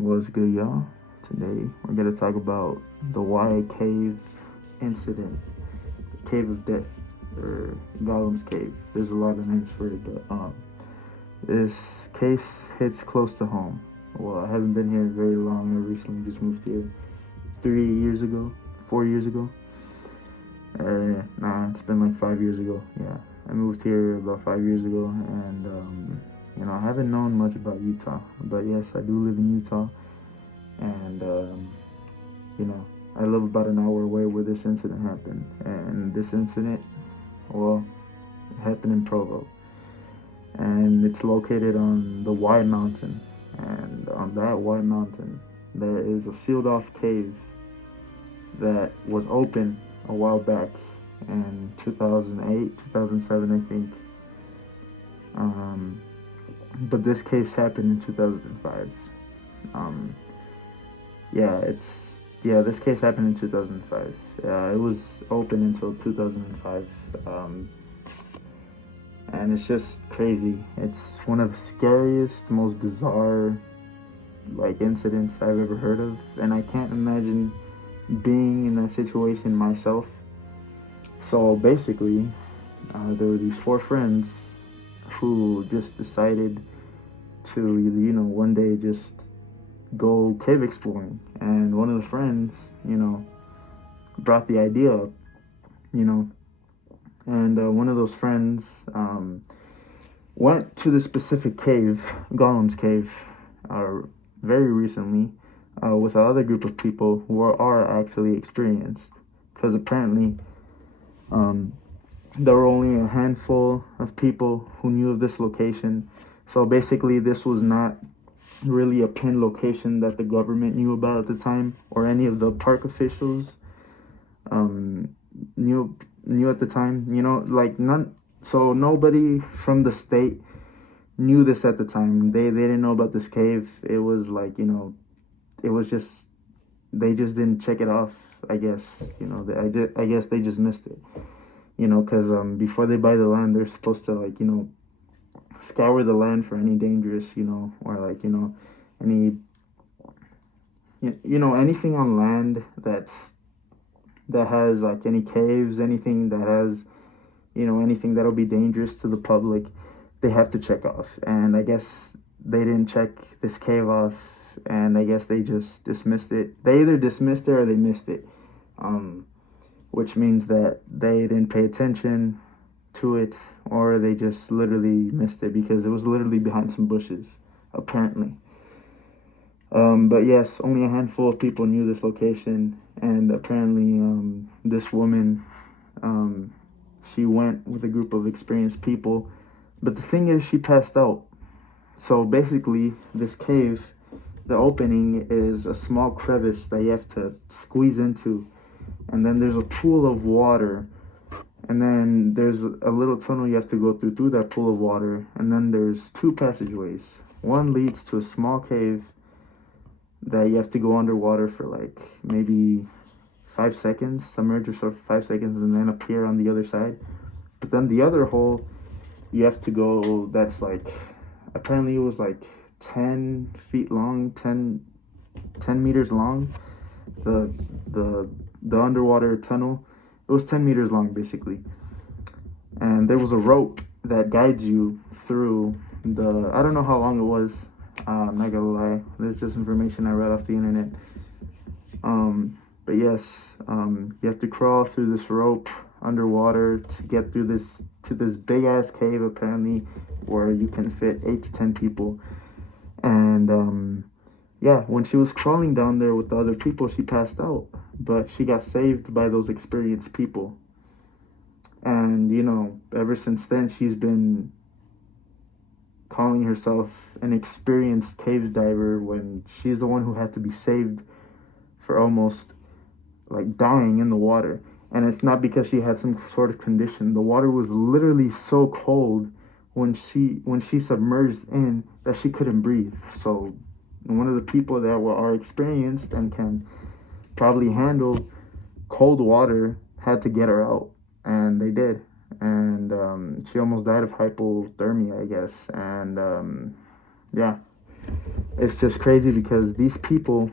What's good, y'all? Today we're gonna talk about the Wyatt Cave incident, Cave of Death, or Gollum's Cave. There's a lot of names for it, but this case hits close to home. Well, I haven't been here very long. I recently just moved here 3 years ago, 4 years ago. Nah, it's been like 5 years ago. Yeah, I moved here about 5 years ago, and I haven't known much about Utah, but yes, I do live in Utah, and I live about an hour away where this incident happened, and this incident, well, it happened in Provo, and it's located on the White Mountain, and on that White Mountain, there is a sealed-off cave that was open a while back in 2008, 2007, I think. But this case happened in 2005. Um, this case happened in 2005. It was open until 2005. And it's just crazy. It's one of the scariest, most bizarre, incidents I've ever heard of, and I can't imagine being in that situation myself. So basically, there were these four friends who just decided to, one day just go cave exploring. And one of the friends, brought the idea up, and one of those friends went to the specific cave, Gollum's Cave, very recently, with another group of people who are actually experienced. Because apparently, there were only a handful of people who knew of this location. So basically, this was not really a pinned location that the government knew about at the time, or any of the park officials knew at the time. So nobody from the state knew this at the time. They didn't know about this cave. It was it was just, they just didn't check it off. I guess I guess they just missed it. Because before they buy the land, they're supposed to scour the land for any dangerous, or any, anything on land that has any caves, anything that has, anything that'll be dangerous to the public, they have to check off. And I guess they didn't check this cave off, and I guess they just dismissed it. They either dismissed it or they missed it, which means that they didn't pay attention to it, or they just literally missed it because it was literally behind some bushes, apparently. But yes, only a handful of people knew this location, and apparently this woman, she went with a group of experienced people, but the thing is, she passed out. So basically, this cave, the opening is a small crevice that you have to squeeze into, and then there's a pool of water, and then there's a little tunnel you have to go through that pool of water, and then there's two passageways. One leads to a small cave that you have to go underwater for maybe 5 seconds, submerge yourself for 5 seconds, and then appear on the other side. But then the other hole, you have to go, that's apparently it was 10 feet long, 10 meters long. The underwater tunnel, it was 10 meters long basically, and there was a rope that guides you through I don't know how long it was. I'm not gonna lie, this is just information I read off the internet. But yes, you have to crawl through this rope underwater to get through this big ass cave, apparently, where you can fit 8 to 10 people. And when she was crawling down there with the other people, she passed out, but she got saved by those experienced people. And ever since then, she's been calling herself an experienced cave diver, when she's the one who had to be saved for almost dying in the water. And it's not because she had some sort of condition. The water was literally so cold when she submerged in that she couldn't breathe. So one of the people that are experienced and can probably handle cold water had to get her out, and they did. And she almost died of hypothermia, I guess. And yeah, it's just crazy because these people,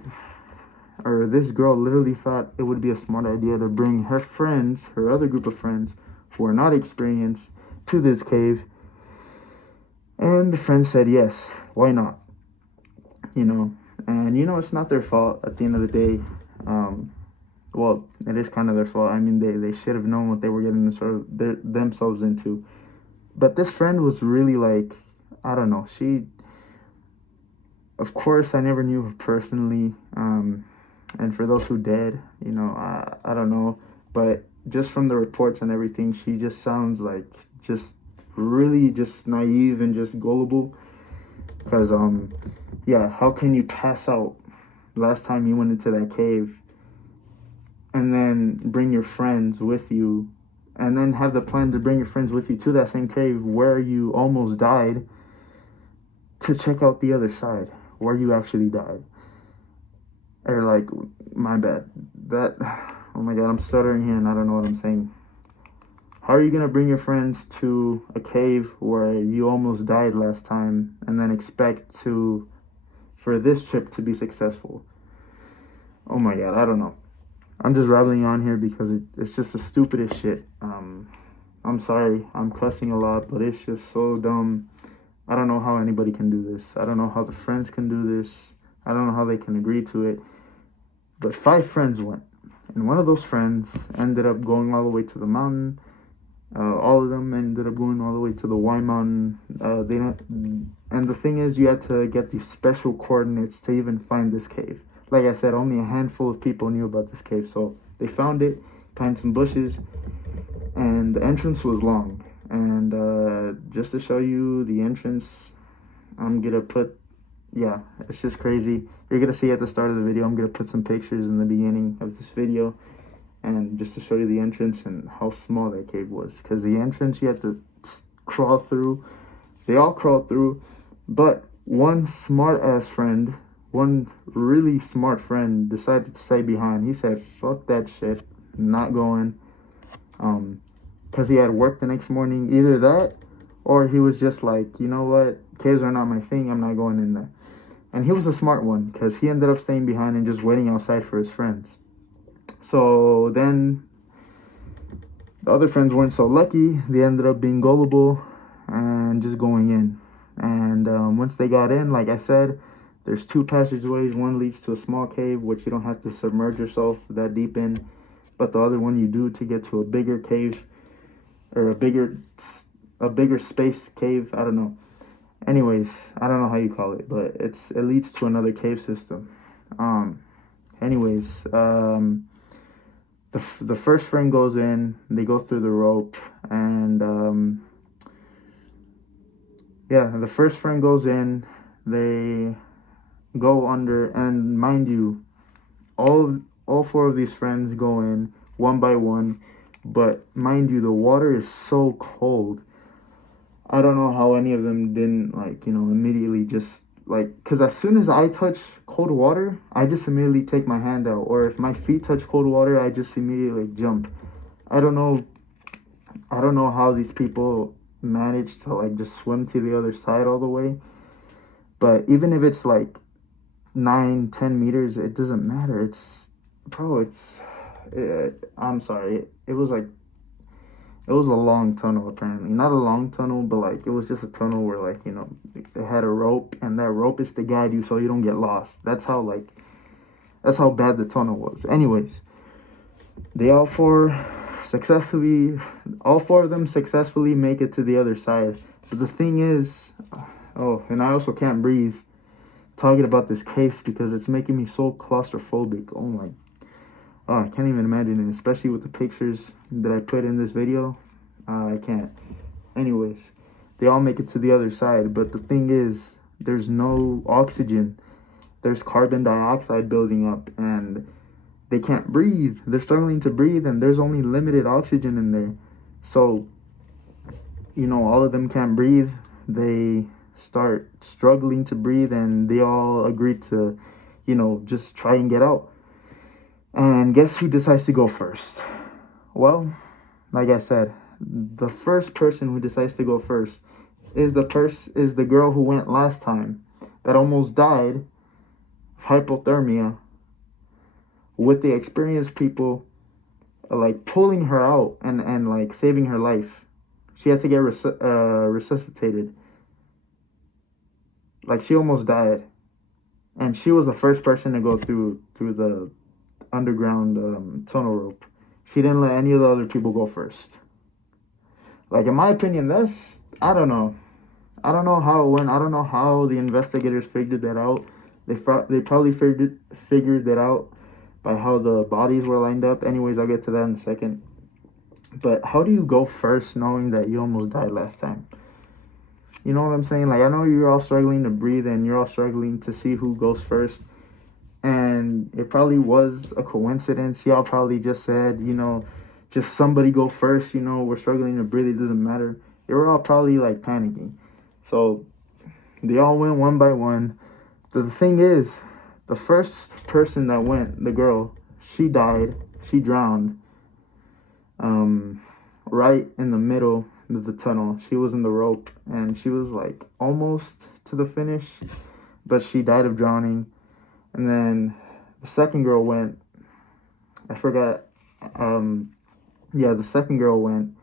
or this girl, literally thought it would be a smart idea to bring her friends, her other group of friends, who are not experienced, to this cave. And the friends said yes, why not? You know, and it's not their fault at the end of the day. Well, it is kind of their fault. I mean, they should have known what they were getting themselves into. But this friend was really like, I don't know. Of course, I never knew her personally. And for those who did, I don't know. But just from the reports and everything, she just sounds like just really just naive and just gullible. Because, yeah, how can you pass out last time you went into that cave and then bring your friends with you and then have the plan to bring your friends with you to that same cave where you almost died to check out the other side where you actually died? Or like, my bad. Oh my god, I'm stuttering here and I don't know what I'm saying. How are you going to bring your friends to a cave where you almost died last time and then expect for this trip to be successful? Oh my god, I don't know. I'm just rattling on here because it's just the stupidest shit. I'm sorry, I'm cussing a lot, but it's just so dumb. I don't know how anybody can do this. I don't know how the friends can do this. I don't know how they can agree to it. But 5 friends went. And one of those friends ended up going all the way to the mountain. All of them ended up going all the way to the Y Mountain. And the thing is, you had to get these special coordinates to even find this cave. Like I said, only a handful of people knew about this cave. So they found it behind some bushes. And the entrance was long. And just to show you the entrance, I'm going to put... Yeah, it's just crazy. You're going to see at the start of the video, I'm going to put some pictures in the beginning of this video. And just to show you the entrance and how small that cave was. Because the entrance you had to crawl through. They all crawled through. But one smart-ass friend, one really smart friend, decided to stay behind. He said, fuck that shit. Not going. Because he had work the next morning. Either that, or he was just like, you know what? Caves are not my thing. I'm not going in there. And he was a smart one. Because he ended up staying behind and just waiting outside for his friends. So then the other friends weren't so lucky. They ended up being gullible and just going in. And once they got in, like I said, there's 2 passageways. One leads to a small cave, which you don't have to submerge yourself that deep in. But the other one you do to get to a bigger cave, or a bigger space cave. I don't know. Anyways, I don't know how you call it, but it leads to another cave system. The first friend goes in, they go through the rope, and the first friend goes in, they go under, and mind you, all 4 of these friends go in one by one, but mind you, the water is so cold. I don't know how any of them didn't immediately just because as soon as I touch cold water, I just immediately take my hand out. Or if my feet touch cold water, I just immediately jump. I don't know how these people manage to just swim to the other side all the way. But even if it's 9-10 meters, it doesn't matter. I'm sorry. It was a long tunnel, apparently. Not a long tunnel, but it was just a tunnel where it had a rope, and that rope is to guide you so you don't get lost. That's how bad the tunnel was. Anyways, all 4 of them successfully make it to the other side. But the thing is, and I also can't breathe talking about this cave because it's making me so claustrophobic. I can't even imagine it, especially with the pictures that I put in this video. I can't. Anyways, they all make it to the other side, but the thing is, there's no oxygen. There's carbon dioxide building up, and they can't breathe. They're struggling to breathe, and there's only limited oxygen in there. So, all of them can't breathe. They start struggling to breathe, and they all agree to, just try and get out. And guess who decides to go first? Well, like I said, the first person who decides to go first is the girl who went last time. that almost died of hypothermia, with the experienced people like pulling her out and like saving her life. She had to get resuscitated. Like she almost died, and she was the first person to go through the underground tunnel rope. She didn't let any of the other people go first. Like in my opinion, that's, I don't know. I don't know how it went. I don't know how the investigators figured that out. They probably figured that out by how the bodies were lined up. Anyways, I'll get to that in a second. But how do you go first knowing that you almost died last time? You know what I'm saying? Like, I know you're all struggling to breathe and you're all struggling to see who goes first. And it probably was a coincidence. Y'all probably just said, just somebody go first. We're struggling to breathe. It doesn't matter. They were all probably like panicking. So they all went one by one. The thing is, the first person that went, the girl, she died. She drowned. Right in the middle of the tunnel. She was in the rope and she was like almost to the finish, but she died of drowning. And then the second girl went. I forgot. The second girl went,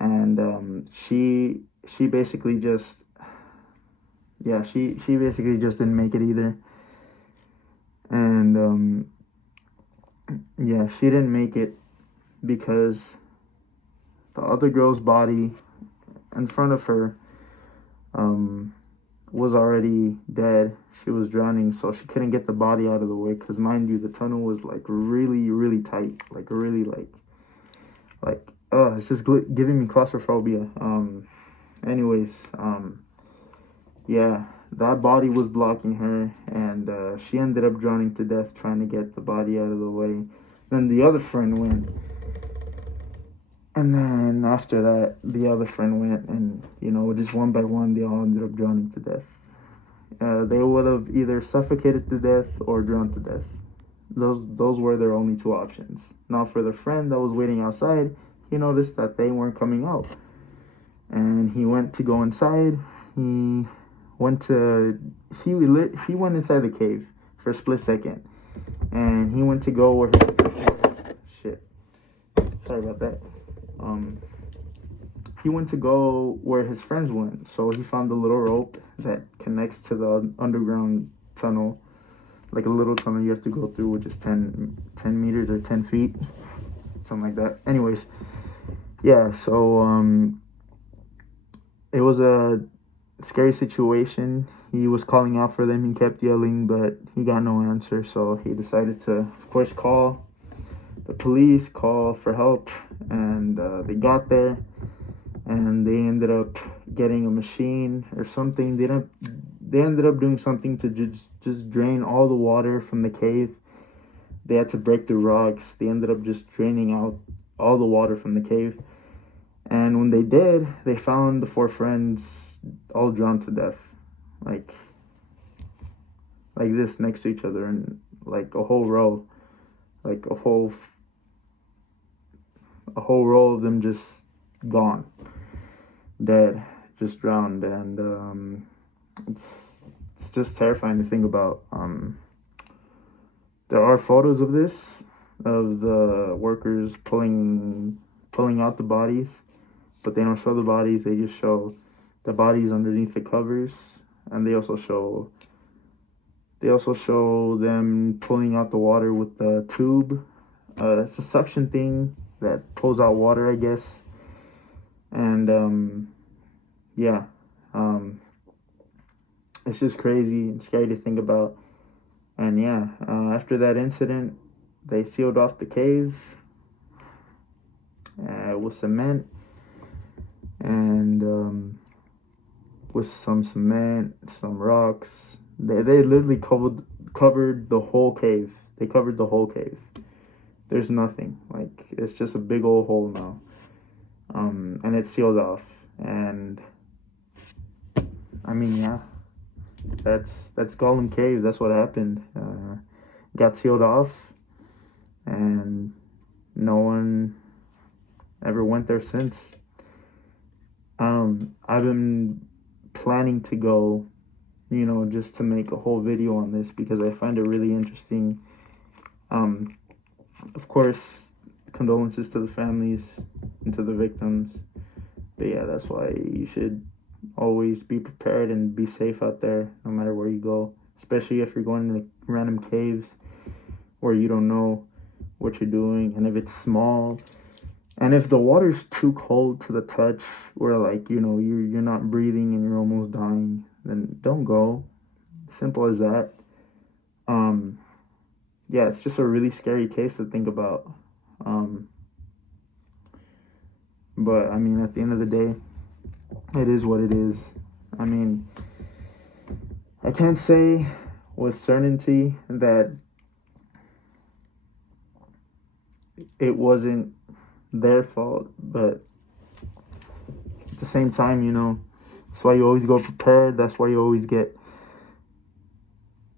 and she basically just she basically just didn't make it either. And she didn't make it because the other girl's body in front of her was already dead. She was drowning, so she couldn't get the body out of the way. Because mind you, the tunnel was like really, really tight, like really it's just giving me claustrophobia. Anyways, that body was blocking her, and she ended up drowning to death trying to get the body out of the way. Then the other friend went. And then after that, the other friend went, and, just one by one, they all ended up drowning to death. They would have either suffocated to death or drowned to death. Those were their only two options. Now, for the friend that was waiting outside, he noticed that they weren't coming out. And he went to go inside. He went inside the cave for a split second. And he went to go where... Shit. Sorry about that. He went to go where his friends went, so he found the little rope that connects to the underground tunnel, like a little tunnel you have to go through, which is 10 meters or 10 feet, something like that. Anyways, so it was a scary situation. He was calling out for them, he kept yelling, but he got no answer, so he decided to, of course, call the police, call for help, and they got there, and they ended up getting a machine or something. They ended up doing something to just drain all the water from the cave. They had to break the rocks. They ended up just draining out all the water from the cave. And when they did, they found the four friends all drowned to death, like this, next to each other, and like a whole row, like a whole row of them just gone, dead, just drowned. And it's just terrifying to think about. There are photos of this, of the workers pulling out the bodies, but they don't show the bodies. They just show the bodies underneath the covers, and they also show them pulling out the water with the tube. It's a suction thing that pulls out water, I guess. And it's just crazy and scary to think about. And after that incident, they sealed off the cave with cement, and with some cement, some rocks. They literally covered the whole cave. They covered the whole cave. There's nothing. Like, it's just a big old hole now. And it's sealed off. And I mean, that's Gollum Cave. That's what happened. Got sealed off, and no one ever went there since. I've been planning to go just to make a whole video on this because I find it really interesting. Of course, condolences to the families and to the victims. But yeah, that's why you should always be prepared and be safe out there no matter where you go, especially if you're going into random caves where you don't know what you're doing, and if it's small, and if the water's too cold to the touch, where like you're not breathing and you're almost dying, then don't go. Simple as that. Yeah, it's just a really scary case to think about. But I mean, at the end of the day, it is what it is. I mean, I can't say with certainty that it wasn't their fault, but at the same time, that's why you always go prepared. That's why you always get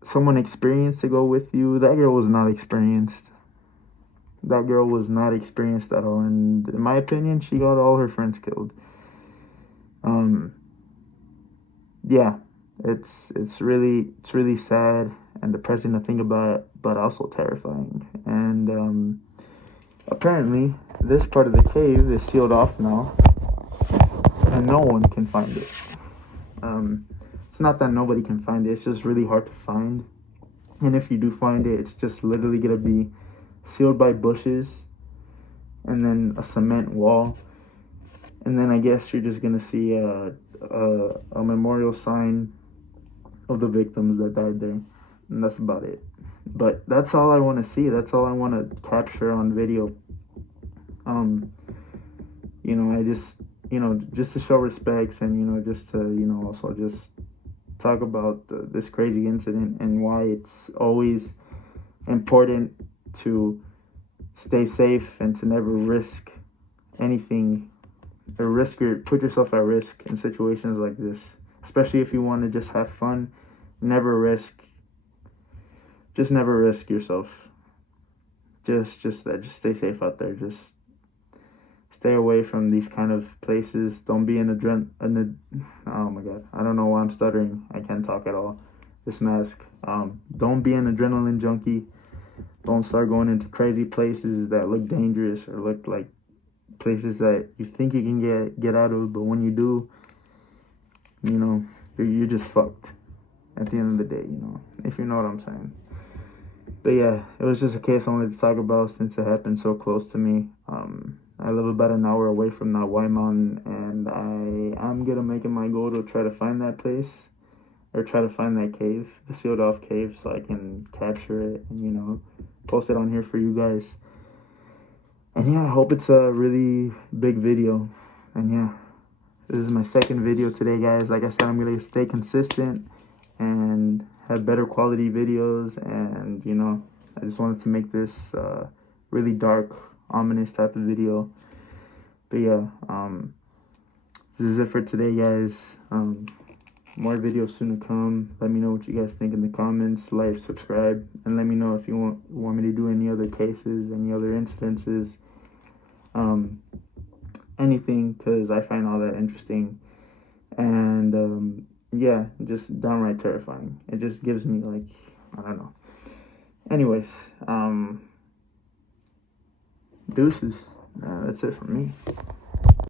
someone experienced to go with you. That girl was not experienced. That girl was not experienced at all, and in my opinion, she got all her friends killed. Yeah, it's really sad and depressing to think about, but also terrifying. And apparently, this part of the cave is sealed off now, and no one can find it. It's not that nobody can find it; it's just really hard to find. And if you do find it, it's just literally gonna be sealed by bushes, and then a cement wall, and then I guess you're just gonna see a memorial sign of the victims that died there, and that's about it. But that's all I want to see. That's all I want to capture on video. I just to show respects, and just to also just talk about this crazy incident and why it's always important to stay safe and to never risk anything or put yourself at risk in situations like this, especially if you want to just have fun. Never risk yourself. Just stay safe out there. Just stay away from these kind of places. Don't be oh my god, I don't know why I'm stuttering. I can't talk at all. This mask. Don't be an adrenaline junkie. Don't start going into crazy places that look dangerous or look like places that you think you can get out of, but when you do, you're just fucked at the end of the day, if you know what I'm saying. But yeah, it was just a case I wanted to talk about since it happened so close to me. I live about an hour away from that White Mountain, and I'm gonna make it my goal to try to find that place, or try to find that cave, the sealed off cave, so I can capture it and post it on here for you guys. And yeah, I hope it's a really big video. And yeah, this is my second video today, guys. Like I said, I'm gonna stay consistent and have better quality videos. And I just wanted to make this really dark, ominous type of video. But yeah, this is it for today, guys. More videos soon to come. Let me know what you guys think in the comments. Like, subscribe, and let me know if you want me to do any other cases, any other incidences, anything, because I find all that interesting. And yeah, just downright terrifying. It just gives me I don't know. Anyways, deuces. That's it for me.